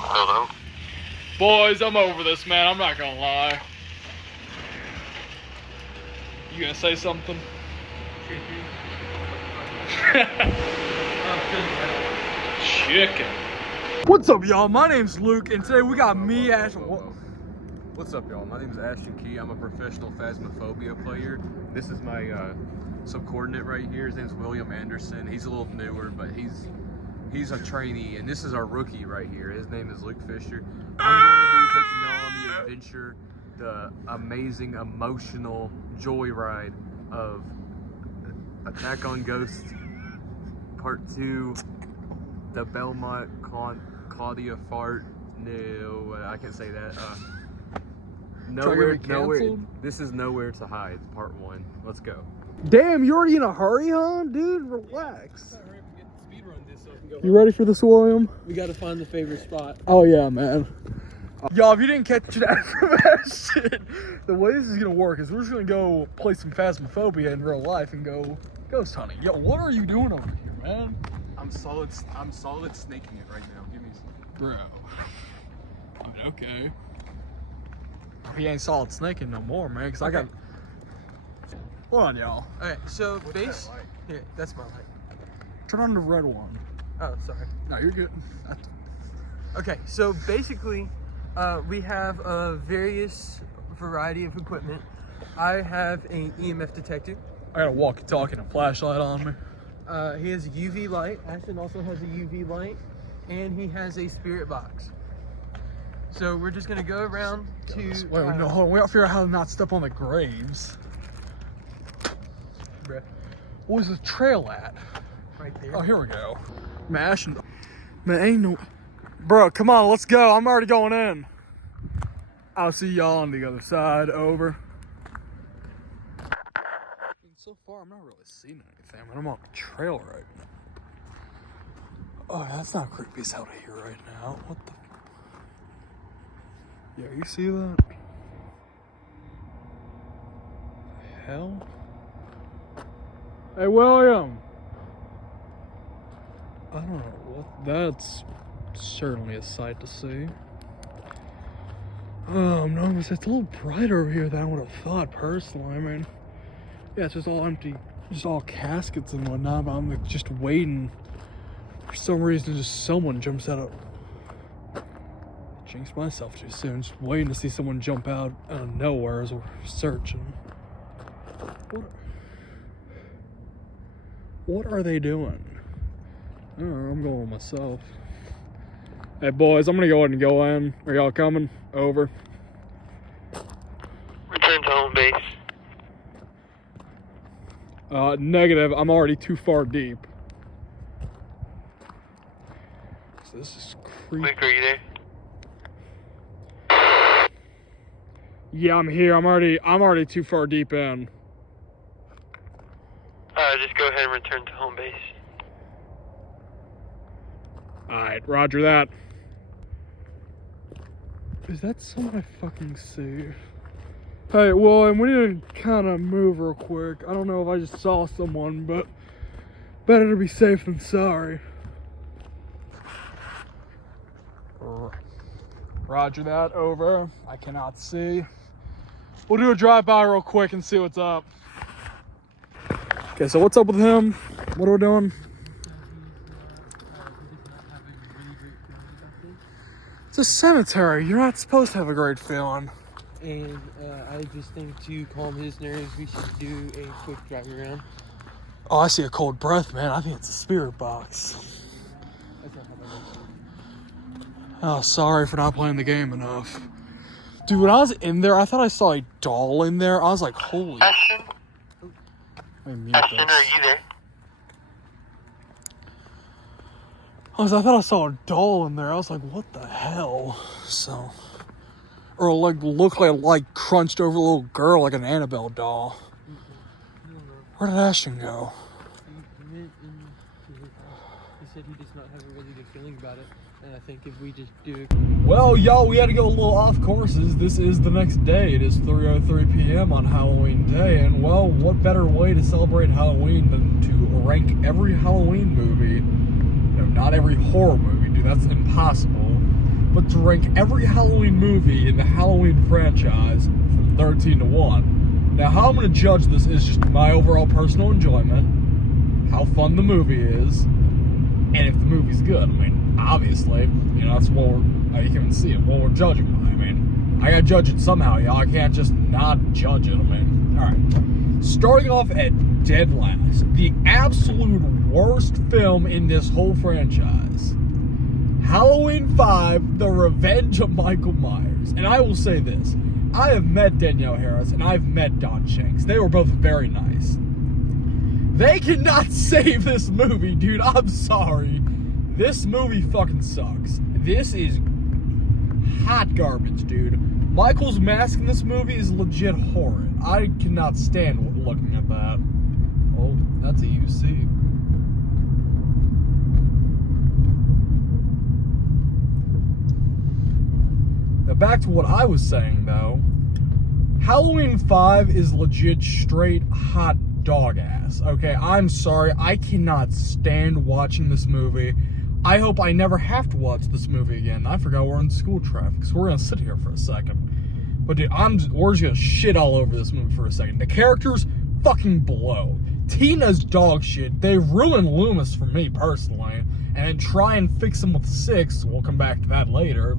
Hello. Boys, I'm over this, man. I'm not gonna lie. You gonna say something? Chicken. What's up, y'all? My name's Luke, and today we got me, Ashton. What's up, y'all? My name is Ashton Key. I'm a professional Phasmophobia player. This is my subcoordinate right here. His name's William Anderson. He's a little newer, but he's a trainee, and this is our rookie right here. His name is Luke Fisher. I'm going to be taking y'all on the adventure, the amazing, emotional joyride of Attack on Ghosts Part 2, the Belmont Claudia Fart. No, I can't say that. Nowhere. This is Nowhere to Hide, Part 1. Let's go. Damn, you already in a hurry, huh? Dude, relax. You ready for this, William? We gotta find the favorite spot. Oh, yeah, man. Y'all, if you didn't catch that from that shit, the way this is gonna work is we're just gonna go play some Phasmophobia in real life and go ghost hunting. Yo, what are you doing over here, man? I'm solid snaking it right now. Give me some. Bro. I mean, okay. He ain't solid snaking no more, man, because I got... Hold on, y'all. Alright, so base. Here, that's my light. Turn on the red one. Oh, sorry. No, you're good. Okay, so basically, we have a various variety of equipment. I have an EMF detector. I got a walkie-talkie and a flashlight on me. He has a UV light. Ashton also has a UV light, and he has a spirit box. So we're just gonna go around to. Wait, no, hold on. We gotta figure out how to not step on the graves. Bruh. Where's the trail at? Right there. Oh, here we go. Mash and man, ain't no. Bro, come on, let's go. I'm already going in. I'll see y'all on the other side. Over. So far, I'm not really seeing anything. I mean, I'm on the trail right now. Oh, that's not creepy as hell to hear right now. What the? Yeah, you see that? The hell? Hey, William. I don't know what. That's certainly a sight to see. No, it's a little brighter over here than I would have thought personally. I mean, yeah, it's just all empty, just all caskets and whatnot. But I'm like just waiting for some reason. Just someone jumps out of. Jinxed myself too soon. Just waiting to see someone jump out of nowhere as we're searching. What are they doing? I don't know, I'm going with myself. Hey boys, I'm gonna go ahead and go in. Are y'all coming? Over. Return to home base. Negative. I'm already too far deep. So this is creepy. Luke, are you there? Yeah, I'm here. I'm already too far deep in. Just go ahead and return to home base. Alright, roger that. Is that someone I fucking see? Hey, well, and we need to kind of move real quick. I don't know if I just saw someone, but better to be safe than sorry. Roger that, over. I cannot see. We'll do a drive-by real quick and see what's up. Okay, so what's up with him? What are we doing? It's a cemetery. You're not supposed to have a great feeling. And I just think to calm his nerves, we should do a quick drive around. Oh, I see a cold breath, man. I think it's a spirit box. That's not how that works. Oh, sorry for not playing the game enough. Dude, when I was in there, I thought I saw a doll in there. I was like, holy... Ashton? Let me mute Ashton, this. are you there? I thought I saw a doll in there. I was like, what the hell? So... Or like looked like crunched over a little girl like an Annabelle doll. Where did Ashton go? He went into his house. He said he does not have a really good feeling about it. And I think if we just do it. Well, y'all, we had to go a little off courses. This is the next day. It is 3:03 p.m. on Halloween Day. And, well, what better way to celebrate Halloween than to rank every Halloween movie? No, not every horror movie, dude. That's impossible. to rank every Halloween movie in the Halloween franchise from 13 to 1. Now, how I'm going to judge this is just my overall personal enjoyment, how fun the movie is, and if the movie's good. I mean, obviously, you know, that's what you can see it, what we're judging by. I mean, I gotta judge it somehow, y'all. I can't just not judge it. I mean, alright. Starting off at dead last, the absolute worst film in this whole franchise. Halloween 5, The Revenge of Michael Myers. And I will say this, I have met Danielle Harris and I've met Don Shanks. They were both very nice. They cannot save this movie, dude. I'm sorry. This movie fucking sucks. This is hot garbage, dude. Michael's mask in this movie is legit horrid. I cannot stand looking at that. Oh, that's a UC. Now back to what I was saying, though. Halloween 5 is legit straight hot dog ass. Okay, I'm sorry. I cannot stand watching this movie. I hope I never have to watch this movie again. I forgot we're in school traffic, so we're gonna sit here for a second. But dude, we're just gonna shit all over this movie for a second. The characters fucking blow. Tina's dog shit. They ruined Loomis for me personally, and then try and fix him with 6. We'll come back to that later.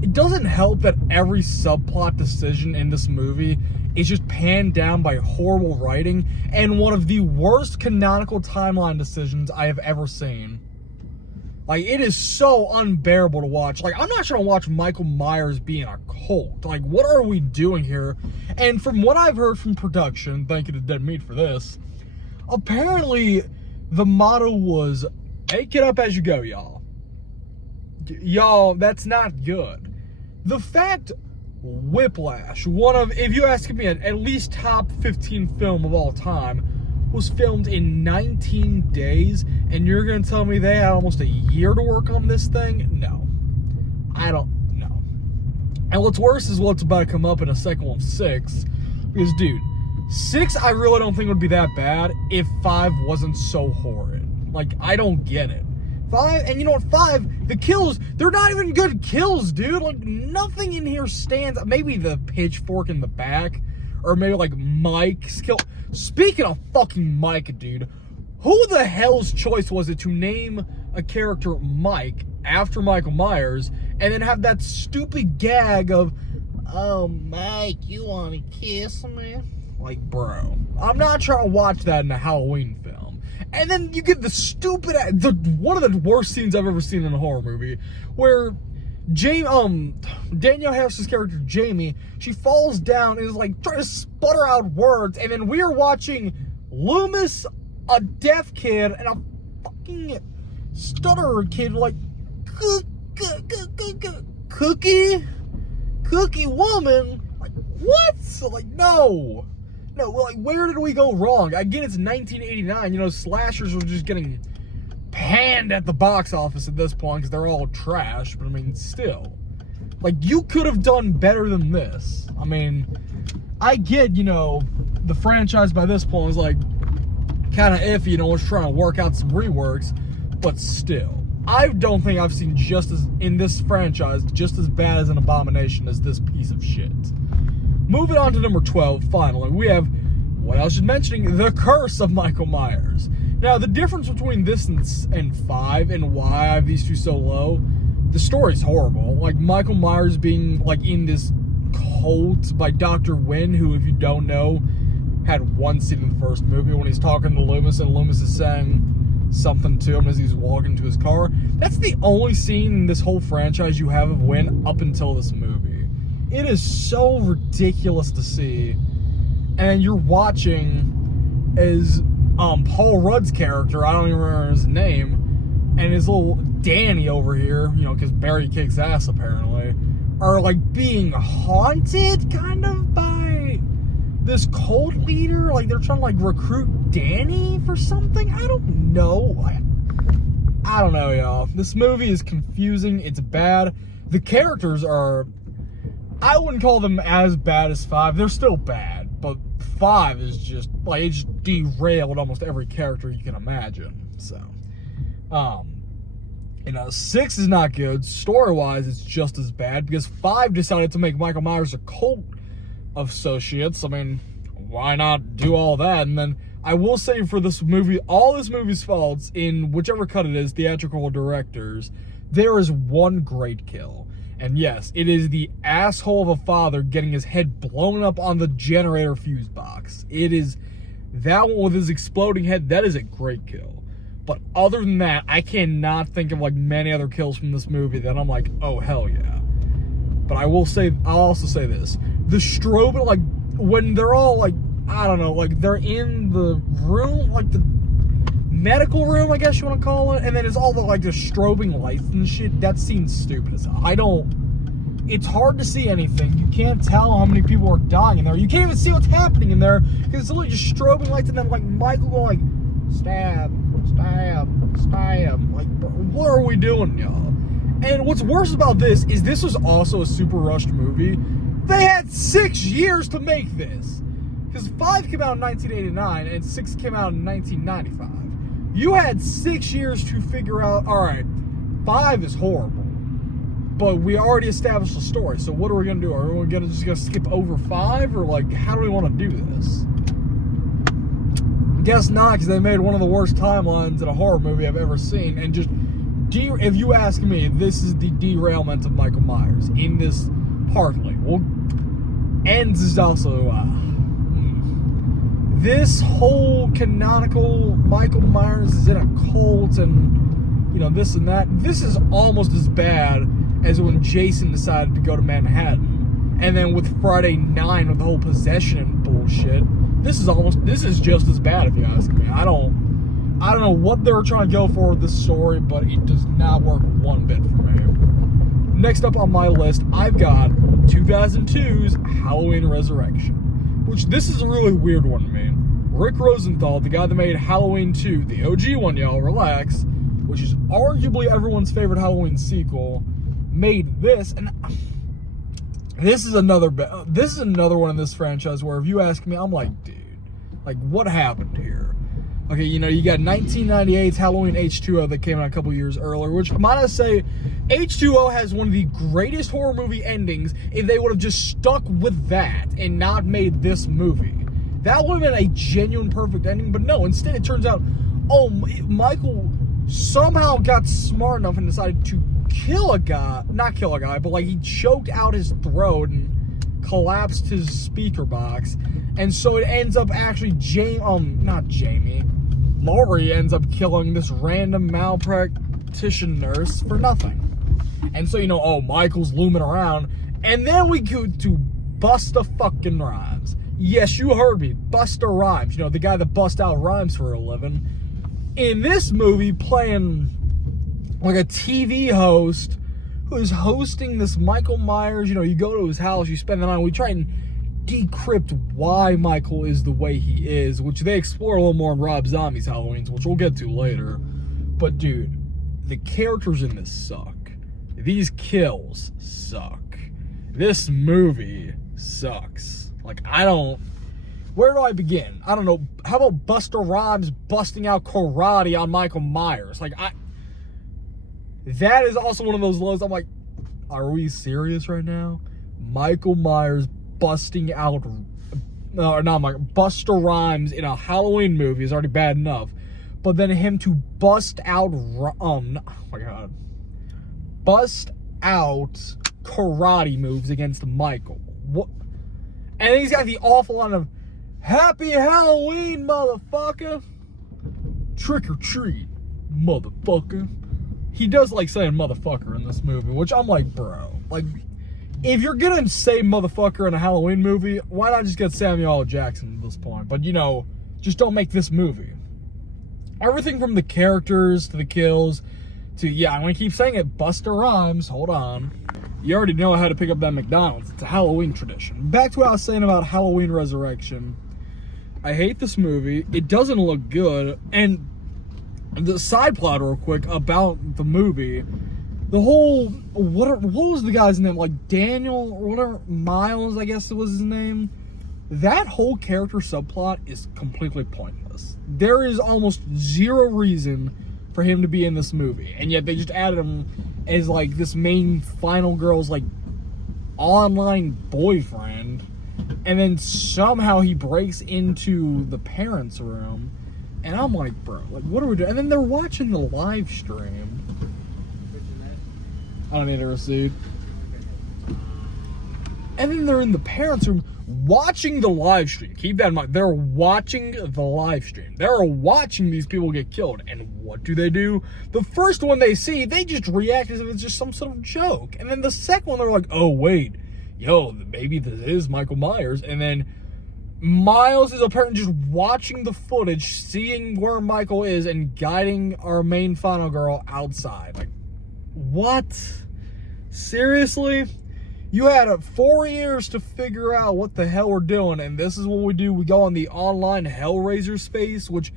It doesn't help that every subplot decision in this movie is just panned down by horrible writing and one of the worst canonical timeline decisions I have ever seen. Like, it is so unbearable to watch. Like, I'm not trying to watch Michael Myers be in a cult. Like, what are we doing here? And from what I've heard from production, thank you to Dead Meat for this, apparently the motto was, make it up as you go, y'all. Y'all, that's not good. The fact Whiplash, one of, if you ask me, at least top 15 film of all time, was filmed in 19 days, and you're gonna tell me they had almost a year to work on this thing? No. I don't know. And what's worse is what's about to come up in a second one of 6, because, dude, 6 I really don't think would be that bad if 5 wasn't so horrid. Like, I don't get it. 5, and you know what, 5, the kills, they're not even good kills, dude. Like, nothing in here stands. Maybe the pitchfork in the back, or maybe like Mike's kill. Speaking of fucking Mike, dude, who the hell's choice was it to name a character Mike after Michael Myers, and then have that stupid gag of, oh, Mike, you wanna kiss me? Like, bro, I'm not trying to watch that in a Halloween film. And then you get the stupid, one of the worst scenes I've ever seen in a horror movie, where Danielle Harris's character Jamie, she falls down and is like trying to sputter out words, and then we are watching Loomis, a deaf kid, and a fucking stutterer kid, like, cookie woman. Like, what? So, like, no. No, like, where did we go wrong? I get it's 1989, you know, slashers were just getting panned at the box office at this point because they're all trash, but I mean, still. Like, you could have done better than this. I mean, I get, you know, the franchise by this point was like kind of iffy, you know, was trying to work out some reworks, but still. I don't think I've seen in this franchise, just as bad as an abomination as this piece of shit. Moving on to number 12, finally, we have, what I was just mentioning, The Curse of Michael Myers. Now, the difference between this and 5 and why I have these two so low, the story's horrible. Like, Michael Myers being, like, in this cult by Dr. Wynn, who, if you don't know, had one scene in the first movie when he's talking to Loomis, and Loomis is saying something to him as he's walking to his car. That's the only scene in this whole franchise you have of Wynn up until this movie. It is so ridiculous to see. And you're watching as Paul Rudd's character, I don't even remember his name, and his little Danny over here, you know, because Barry kicks ass apparently, are like being haunted kind of by this cult leader. Like, they're trying to like recruit Danny for something. I don't know. I don't know, y'all. This movie is confusing. It's bad. The characters are, I wouldn't call them as bad as 5. They're still bad, but 5 is just, like, it just derailed almost every character you can imagine. So, And 6 is not good. Story-wise, it's just as bad because 5 decided to make Michael Myers a cult of associates. I mean, why not do all that? And then I will say for this movie, all this movie's faults, in whichever cut it is, theatrical directors, there is one great kill. And yes, it is the asshole of a father getting his head blown up on the generator fuse box. It is that one with his exploding head. That is a great kill. But other than that, I cannot think of like many other kills from this movie that I'm like, oh hell yeah. But I'll also say this. The strobe, like, when they're all like, I don't know, like they're in the room, like the medical room, I guess you want to call it, and then it's all the like the strobing lights and shit. That scene's stupid as hell. It's hard to see anything. You can't tell how many people are dying in there. You can't even see what's happening in there because it's literally just strobing lights and then like Michael going like, stab. Like, what are we doing, y'all? And what's worse about this is this was also a super rushed movie. They had 6 years to make this. Because 5 came out in 1989 and 6 came out in 1995. You had 6 years to figure out, alright, 5 is horrible. But we already established the story, so what are we going to do? Are we just going to skip over 5? Or, like, how do we want to do this? Guess not, because they made one of the worst timelines in a horror movie I've ever seen. And just, if you ask me, this is the derailment of Michael Myers in this partly. Well, ends is also, this whole canonical Michael Myers is in a cult and, you know, this and that. This is almost as bad as when Jason decided to go to Manhattan. And then with Friday 9 with the whole possession and bullshit. This is just as bad if you ask me. I don't know what they were trying to go for with this story, but it does not work one bit for me. Next up on my list, I've got 2002's Halloween Resurrection, which this is a really weird one to me. Rick Rosenthal, the guy that made Halloween 2, the OG one, y'all, relax, which is arguably everyone's favorite Halloween sequel, made this, and this is another one in this franchise where if you ask me, I'm like, dude, like, what happened here? Okay, you know, you got 1998's Halloween H2O that came out a couple years earlier, which, might I say, H2O has one of the greatest horror movie endings if they would have just stuck with that and not made this movie. That would have been a genuine perfect ending, but no, instead it turns out, oh, Michael somehow got smart enough and decided to not kill a guy, but like he choked out his throat and collapsed his speaker box. And so it ends up actually Laurie ends up killing this random malpractitioner nurse for nothing. And so, you know, oh, Michael's looming around. And then we go to Busta fucking Rhymes. Yes, you heard me. Busta Rhymes. You know, the guy that busts out rhymes for a living. In this movie, playing like a TV host who is hosting this Michael Myers. You know, you go to his house, you spend the night. We try and decrypt why Michael is the way he is, which they explore a little more in Rob Zombie's Halloweens, which we'll get to later. But dude, the characters in this suck. These kills suck. This movie sucks. Like, where do I begin? I don't know. How about Busta Rhymes busting out karate on Michael Myers? Like, that is also one of those lows. I'm like, are we serious right now? Michael Myers busting out, Busta Rhymes in a Halloween movie is already bad enough. But then him to bust out, bust out karate moves against Michael. What? And then he's got the awful line of, Happy Halloween, motherfucker. Trick or treat, motherfucker. He does like saying motherfucker in this movie, which I'm like, bro. Like, if you're gonna say motherfucker in a Halloween movie, why not just get Samuel L. Jackson at this point? But, you know, just don't make this movie. Everything from the characters to the kills to, yeah, I'm gonna keep saying it, Busta Rhymes, hold on. You already know how to pick up that McDonald's. It's a Halloween tradition. Back to what I was saying about Halloween Resurrection. I hate this movie. It doesn't look good. And the side plot real quick about the movie. The whole, what was the guy's name? Like Daniel, or whatever, Miles, I guess it was his name. That whole character subplot is completely pointless. There is almost zero reason for him to be in this movie, and yet they just added him as like this main final girl's like online boyfriend, and then somehow he breaks into the parents' room, and I'm like, bro, like, what are we doing? And then they're watching the live stream. I don't need a receipt. And then they're in the parents' room watching the live stream. Keep that in mind. They're watching the live stream. They're watching these people get killed. And what do? The first one they see, they just react as if it's just some sort of joke. And then the second one, they're like, oh, wait. Yo, maybe this is Michael Myers. And then Miles is apparently just watching the footage, seeing where Michael is, and guiding our main final girl outside. Like, what? Seriously? You had 4 years to figure out what the hell we're doing, and this is what we do. We go on the online Hellraiser space, which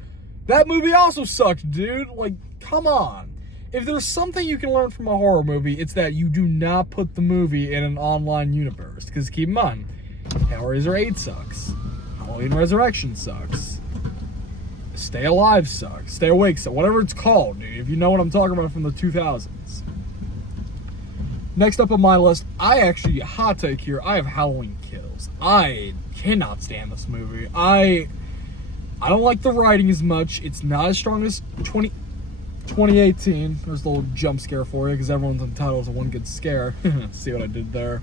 that movie also sucked, dude. Like, come on. If there's something you can learn from a horror movie, it's that you do not put the movie in an online universe. Because keep in mind, Hellraiser 8 sucks. Halloween Resurrection sucks. Stay Alive sucks. Stay Awake sucks. Whatever it's called, dude. If you know what I'm talking about from the 2000s. Next up on my list, hot take here, I have Halloween Kills. I cannot stand this movie. I don't like the writing as much. It's not as strong as 2018. There's a little jump scare for you, because everyone's entitled to one good scare. See what I did there?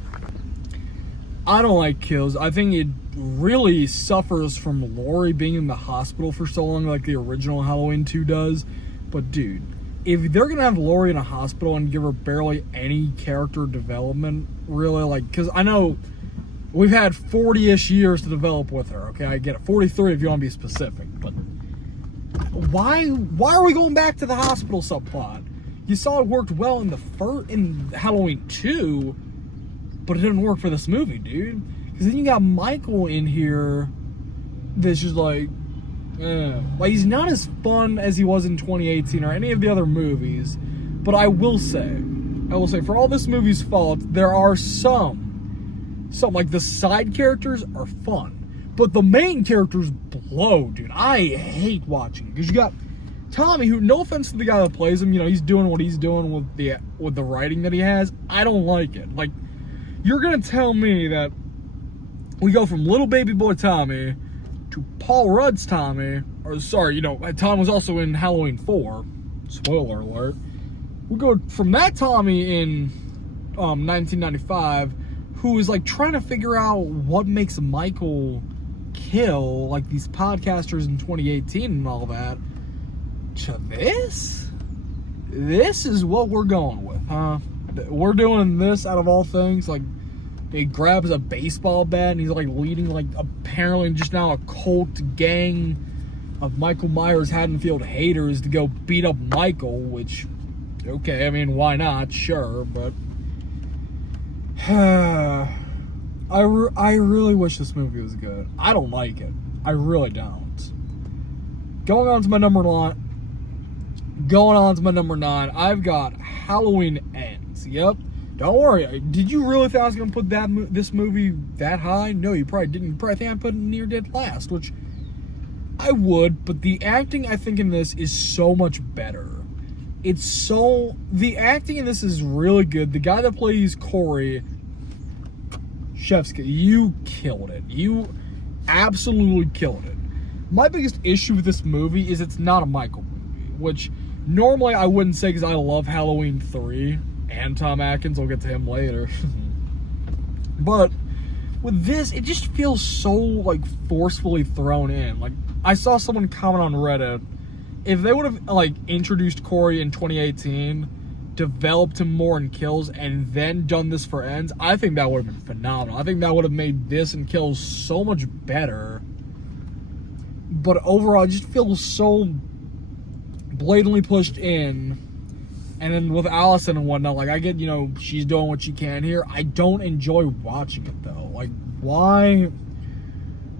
I don't like Kills. I think it really suffers from Laurie being in the hospital for so long, like the original Halloween 2 does. But dude, if they're gonna have Laurie in a hospital and give her barely any character development, really, like, because I know we've had 40-ish years to develop with her, okay? I get it, 43 if you want to be specific, but why are we going back to the hospital subplot? You saw it worked well in Halloween 2, but it didn't work for this movie, dude. Because then you got Michael in here that's just like he's not as fun as he was in 2018 or any of the other movies, but I will say, for all this movie's fault, there are some, like, the side characters are fun, but the main characters blow, dude. I hate watching, because you got Tommy, who, no offense to the guy that plays him, you know, he's doing what he's doing with the writing that he has. I don't like it. Like, you're gonna tell me that we go from little baby boy Tommy to Paul Rudd's Tommy, or sorry, you know, Tom was also in Halloween 4, spoiler alert. We go from that Tommy in 1995, who is like trying to figure out what makes Michael kill, like these podcasters in 2018 and all that, to this? This is what we're going with, huh? We're doing this out of all things, like, he grabs a baseball bat and he's like leading, like, apparently just now a cult gang of Michael Myers Haddonfield haters to go beat up Michael, which, okay, I mean, why not? Sure, but I really wish this movie was good. I don't like it. I really don't. Going on to my number 9, I've got Halloween Ends. Yep. Don't worry. Did you really think I was going to put this movie that high? No, you probably didn't. You probably think I put it near dead last, which I would, but the acting, I think, in this is so much better. The acting in this is really good. The guy that plays Corey, Shevsky, you killed it. You absolutely killed it. My biggest issue with this movie is it's not a Michael movie, which normally I wouldn't say, because I love Halloween 3 and Tom Atkins. I'll get to him later. But with this, it just feels so, like, forcefully thrown in. Like, I saw someone comment on Reddit, if they would have, like, introduced Corey in 2018, developed him more in Kills, and then done this for Ends, I think that would have been phenomenal. I think that would have made this and Kills so much better. But overall, it just feels so blatantly pushed in. And then with Allison and whatnot, like, I get, you know, she's doing what she can here. I don't enjoy watching it, though. Like, why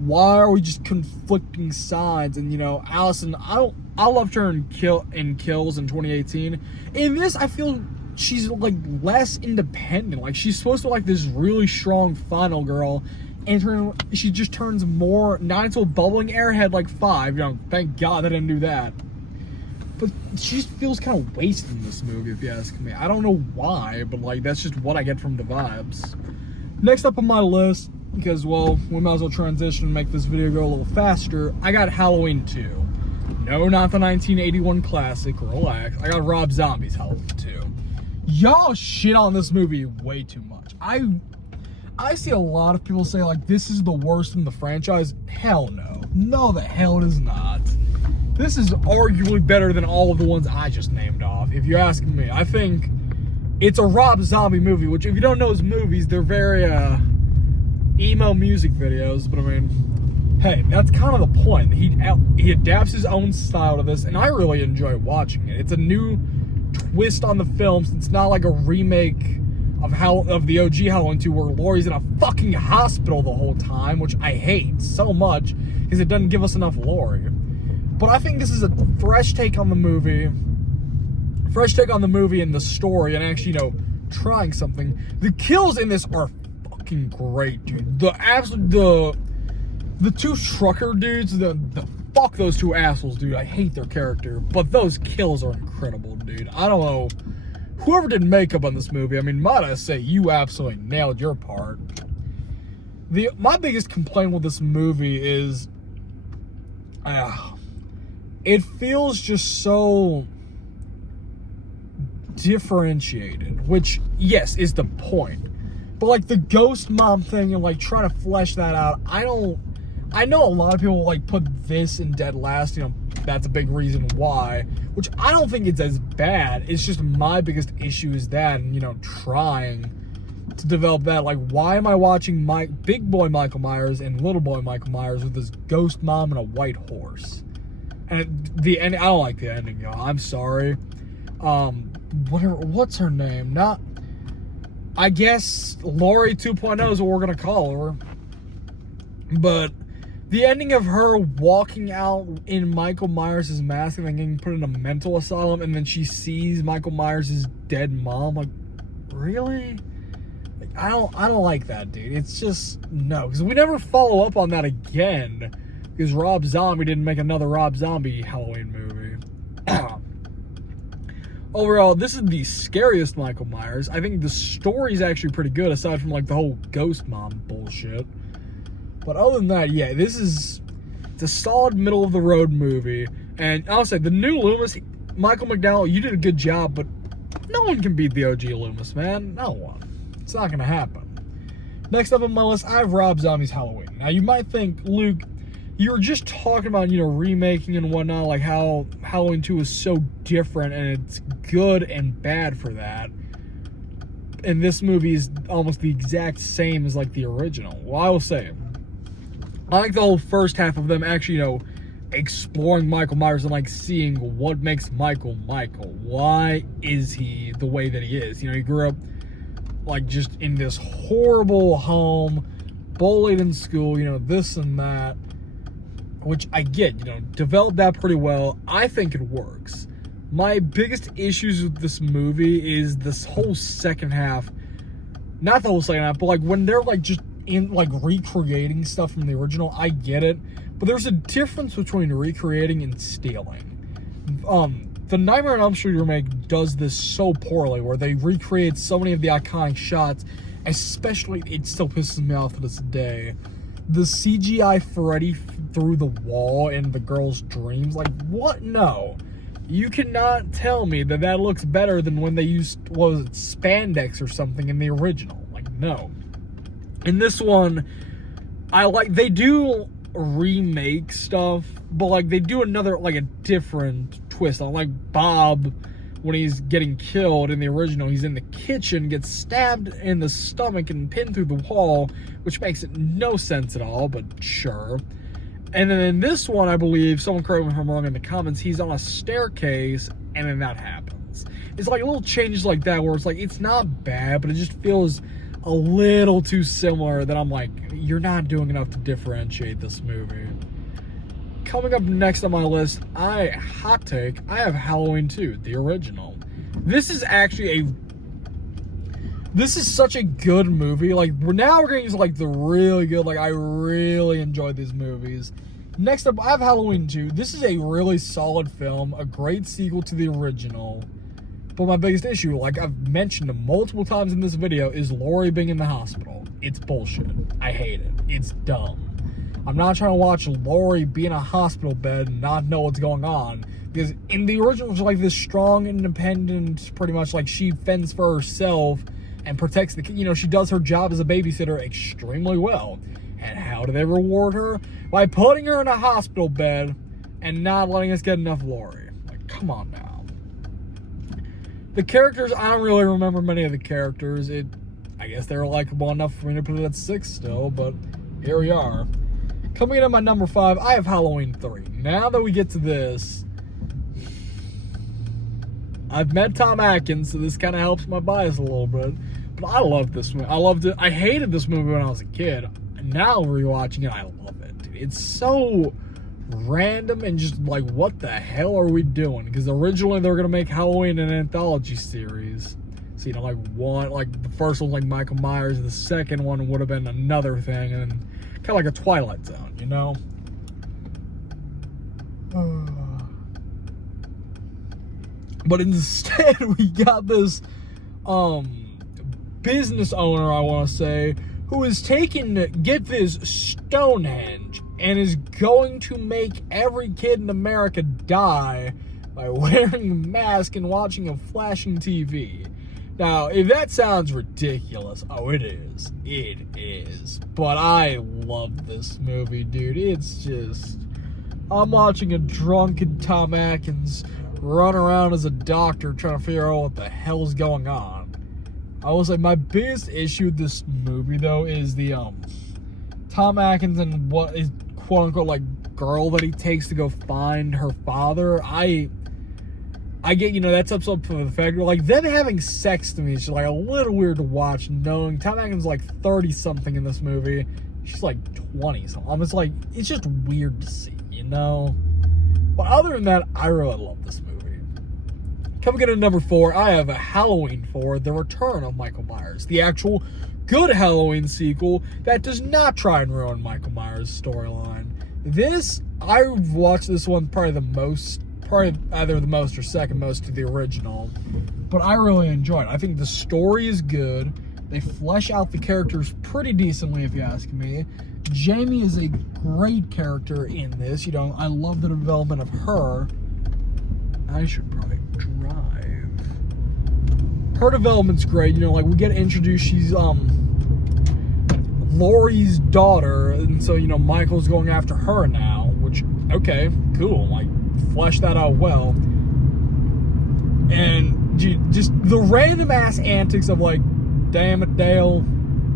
are we just conflicting sides? And, you know, Allison, I loved her in Kills in 2018. In this, I feel she's, like, less independent. Like, she's supposed to be, like, this really strong final girl, and she just turns more, not into a bubbling airhead like 5. You know, thank God they didn't do that. But she just feels kind of wasted in this movie, if you ask me. I don't know why, but like that's just what I get from the vibes. Next up on my list, because well, we might as well transition and make this video go a little faster. I got Halloween 2. No, not the 1981 classic. Relax. I got Rob Zombie's Halloween 2. Y'all shit on this movie way too much. I see a lot of people say like this is the worst in the franchise. Hell no. No, the hell it is not. This is arguably better than all of the ones I just named off, if you're asking me. I think it's a Rob Zombie movie, which if you don't know his movies, they're very emo music videos, but I mean, hey, that's kind of the point. He adapts his own style to this, and I really enjoy watching it. It's a new twist on the films. It's not like a remake of the OG Halloween 2 where Laurie's in a fucking hospital the whole time, which I hate so much because it doesn't give us enough Laurie. But I think this is a fresh take on the movie. Fresh take on the movie and the story, and actually, trying something. The kills in this are fucking great, dude. The two trucker dudes, fuck those two assholes, dude. I hate their character, but those kills are incredible, dude. I don't know. Whoever did makeup on this movie, I mean, might I say, you absolutely nailed your part. My biggest complaint with this movie is, it feels just so differentiated, which, yes, is the point. But, like, the ghost mom thing and, like, trying to flesh that out, I know a lot of people, like, put this in dead last, that's a big reason why, which I don't think it's as bad. It's just my biggest issue is that, and, trying to develop that. Like, why am I watching big boy Michael Myers and little boy Michael Myers with this ghost mom and a white horse? And the ending, I don't like the ending, y'all. I'm sorry. What's her name? I guess Laurie 2.0 is what we're gonna call her. But the ending of her walking out in Michael Myers' mask and then getting put in a mental asylum, and then she sees Michael Myers' dead mom. Like, really? Like, I don't like that, dude. It's just no, because we never follow up on that again. Because Rob Zombie didn't make another Rob Zombie Halloween movie. Overall, this is the scariest Michael Myers. I think the story's actually pretty good, aside from like the whole ghost mom bullshit. But other than that, yeah, it's a solid middle of the road movie. And I'll say the new Loomis, Michael McDowell, you did a good job, but no one can beat the OG Loomis, man. No one. It's not gonna happen. Next up on my list, I have Rob Zombie's Halloween. Now you might think, Luke, you were just talking about, remaking and whatnot, like how Halloween 2 is so different and it's good and bad for that. And this movie is almost the exact same as, like, the original. Well, I will say, I like the whole first half of them actually, exploring Michael Myers and, like, seeing what makes Michael Michael. Why is he the way that he is? He grew up, like, just in this horrible home, bullied in school, this and that. Which I get, developed that pretty well. I think it works. My biggest issues with this movie is this whole second half. Not the whole second half, but like when they're like just in like recreating stuff from the original, I get it. But there's a difference between recreating and stealing. The Nightmare on Elm Street remake does this so poorly, where they recreate so many of the iconic shots, especially, it still pisses me off to this day. The CGI Freddy through the wall in the girl's dreams, like, what? No. You cannot tell me that looks better than when they used, spandex or something in the original. Like, no. In this one, they do remake stuff, but, like, they do another, like, a different twist on, like, Bob, when he's getting killed in the original, he's in the kitchen, gets stabbed in the stomach and pinned through the wall, which makes it no sense at all, but sure. And then in this one, I believe, someone correct me if I'm wrong in the comments, he's on a staircase, and then that happens. It's like little changes like that where it's like, it's not bad, but it just feels a little too similar that I'm like, you're not doing enough to differentiate this movie. Coming up next on my list, hot take, I have Halloween 2, the original. This is such a good movie. Like, we're getting to, like, the really good, like, I really enjoyed these movies. Next up, I have Halloween 2. This is a really solid film, a great sequel to the original. But my biggest issue, like I've mentioned multiple times in this video, is Laurie being in the hospital. It's bullshit. I hate it. It's dumb. I'm not trying to watch Laurie be in a hospital bed and not know what's going on. Because in the original, she's like this strong, independent, pretty much like she fends for herself and protects the kid. You know, she does her job as a babysitter extremely well. And how do they reward her? By putting her in a hospital bed and not letting us get enough Laurie. Like, come on now. The characters, I don't really remember many of the characters. I guess they were likable enough for me to put it at 6 still, but here we are. Coming in at my number 5, I have Halloween 3. Now that we get to this, I've met Tom Atkins, so this kind of helps my bias a little bit. But I love this movie. I loved it. I hated this movie when I was a kid. Now rewatching it, I love it, dude. It's so random and just like, what the hell are we doing? Because originally they were gonna make Halloween an anthology series. So, you know, the first one like Michael Myers, the second one would have been another thing, and kind of like a Twilight Zone, you know? But instead, we got this business owner, I want to say, who is taking, get this, Stonehenge, and is going to make every kid in America die by wearing a mask and watching a flashing TV. Now, if that sounds ridiculous, oh, it is. It is. But I love this movie, dude. It's just, I'm watching a drunken Tom Atkins run around as a doctor trying to figure out what the hell's going on. I will say my biggest issue with this movie, though, is the Tom Atkins and what is quote unquote like girl that he takes to go find her father. I get, you know, that's up for the fact, like them having sex to me is just like a little weird to watch, knowing Tom Atkins is like 30 something in this movie. She's like 20 something. It's like, it's just weird to see, you know? But other than that, I really love this movie. Coming in at number 4, I have a Halloween 4, The Return of Michael Myers. The actual good Halloween sequel that does not try and ruin Michael Myers' storyline. I've watched this one probably either the most or second most to the original. But I really enjoyed it. I think the story is good. They flesh out the characters pretty decently, if you ask me. Jamie is a great character in this. You know, I love the development of her. I should probably drive. Her development's great. You know, like we get introduced. She's Laurie's daughter, and so, you know, Michael's going after her now. Which, okay, cool. Like, flesh that out well. And just the random ass antics of like, damn it, Dale,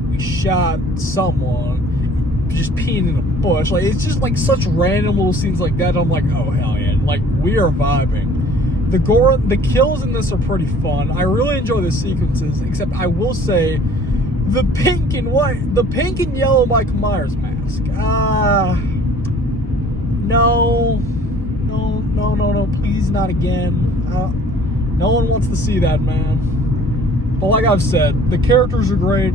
we shot someone just peeing in a bush. Like, it's just like such random little scenes like that. I'm like, oh hell yeah, like we are vibing. The gore, the kills in this are pretty fun. I really enjoy the sequences, except I will say the pink and yellow Michael Myers mask. No, please not again. No one wants to see that, man. But like I've said, the characters are great,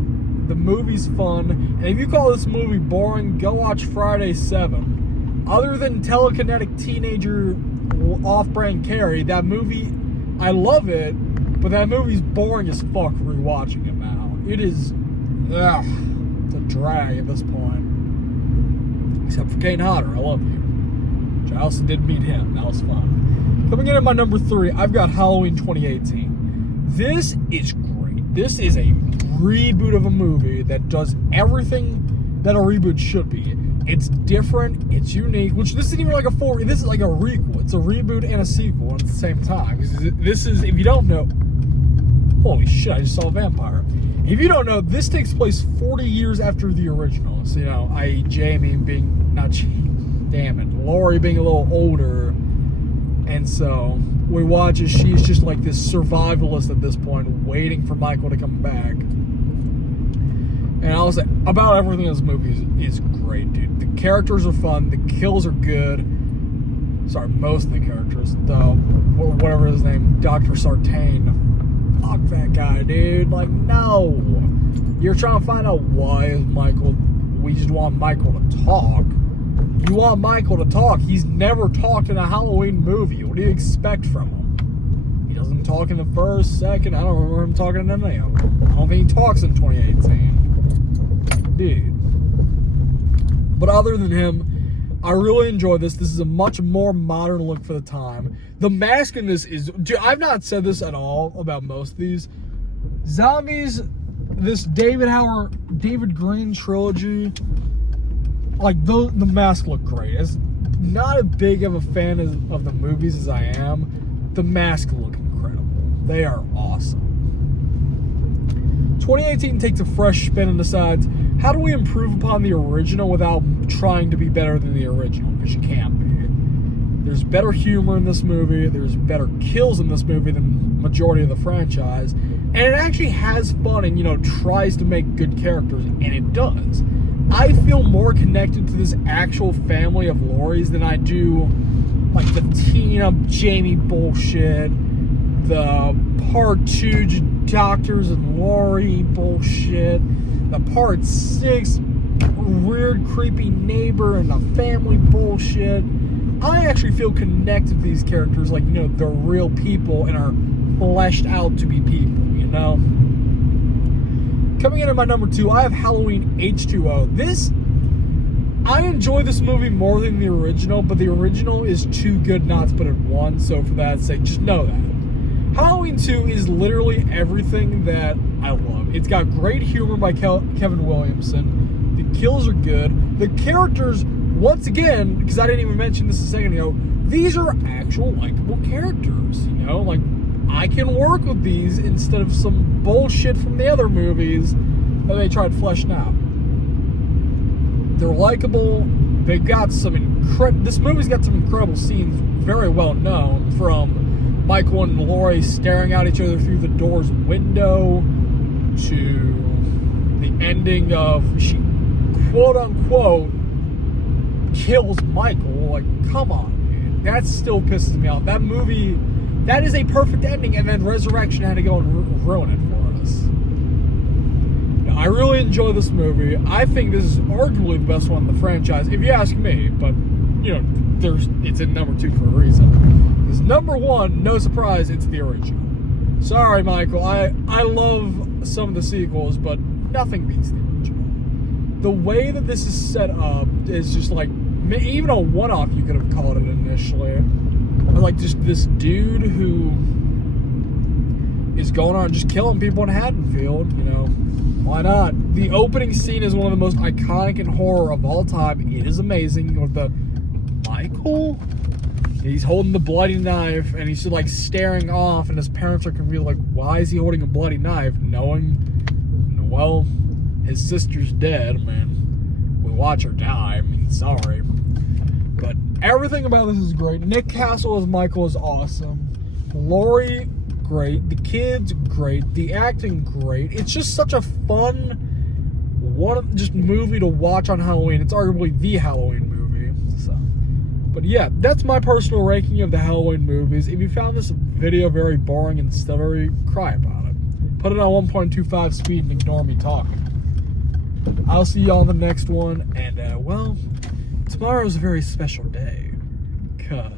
the movie's fun, and if you call this movie boring, go watch Friday 7. Other than telekinetic teenager off-brand Carrie, that movie, I love it, but that movie's boring as fuck rewatching it now. It is, it's a drag at this point. Except for Kane Hodder, I love you. Which I also did meet him, that was fun. Coming in at my number 3, I've got Halloween 2018. This is great. This is a reboot of a movie that does everything that a reboot should be. It's different, it's unique, which this isn't even like this is like a requel. It's a reboot and a sequel at the same time. This is, if you don't know, holy shit, I just saw a vampire. If you don't know, this takes place 40 years after the original. So, you know, i.e. Jamie being, Laurie being a little older. And so we watch as she's just like this survivalist at this point, waiting for Michael to come back. And I'll say, about everything in this movie is great, dude. The characters are fun, the kills are good. Sorry, most of the characters, though. Whatever his name, Dr. Sartain. Fuck that guy, dude. Like, no. You're trying to find out why is Michael, we just want Michael to talk. You want Michael to talk. He's never talked in a Halloween movie. What do you expect from him? He doesn't talk in the first, second. I don't remember him talking in any of them. I don't think he talks in 2018. Dude. But other than him, I really enjoy this. This is a much more modern look for the time. The mask in this is... Dude, I've not said this at all about most of these. Zombies, this David Green trilogy, like, the mask look great. As not as big of a fan of the movies as I am, the masks look incredible. They are awesome. 2018 takes a fresh spin and decides, how do we improve upon the original without trying to be better than the original? Because you can't be. There's better humor in this movie. There's better kills in this movie than the majority of the franchise. And it actually has fun and, tries to make good characters. And it does. I feel more connected to this actual family of Laurie's than I do, like, the Tina Jamie bullshit, the Part 2 Doctors and Laurie bullshit, the Part 6 weird creepy neighbor and the family bullshit. I actually feel connected to these characters, like, they're real people and are fleshed out to be people, Coming in at my number 2, I have Halloween H2O. I enjoy this movie more than the original, but the original is too good not to put it one, so for that sake, just know that. Halloween 2 is literally everything that I love. It's got great humor by Kevin Williamson. The kills are good. The characters, once again, because I didn't even mention this a second ago, these are actual likable characters, Like, I can work with these instead of some bullshit from the other movies that they tried fleshing out. They're likable. They've got some this movie's got some incredible scenes, very well known, from Michael and Laurie staring at each other through the door's window to the ending of she quote unquote kills Michael. Like, come on, dude. That still pisses me off. That movie, that is a perfect ending, and then Resurrection had to go and ruin it for us. Now, I really enjoy this movie. I think this is arguably the best one in the franchise, if you ask me, but, it's in number 2 for a reason. Because number 1, no surprise, it's the original. Sorry, Michael, I love some of the sequels, but nothing beats the original. The way that this is set up is just like, even a one-off you could have called it initially. Like, just this dude who is going on just killing people in Haddonfield, Why not? The opening scene is one of the most iconic in horror of all time. It is amazing. With the Michael, he's holding the bloody knife, and he's just, like, staring off, and his parents are confused, like, why is he holding a bloody knife? Knowing, well, his sister's dead, man. We watch her die. Sorry. But everything about this is great. Nick Castle as Michael is awesome. Laurie, great. The kids, great. The acting, great. It's just such a fun movie to watch on Halloween. It's arguably the Halloween movie. But yeah, that's my personal ranking of the Halloween movies. If you found this video very boring and still very, cry about it. Put it on 1.25 speed and ignore me talking. I'll see y'all in the next one. And, tomorrow's a very special day. 'Cause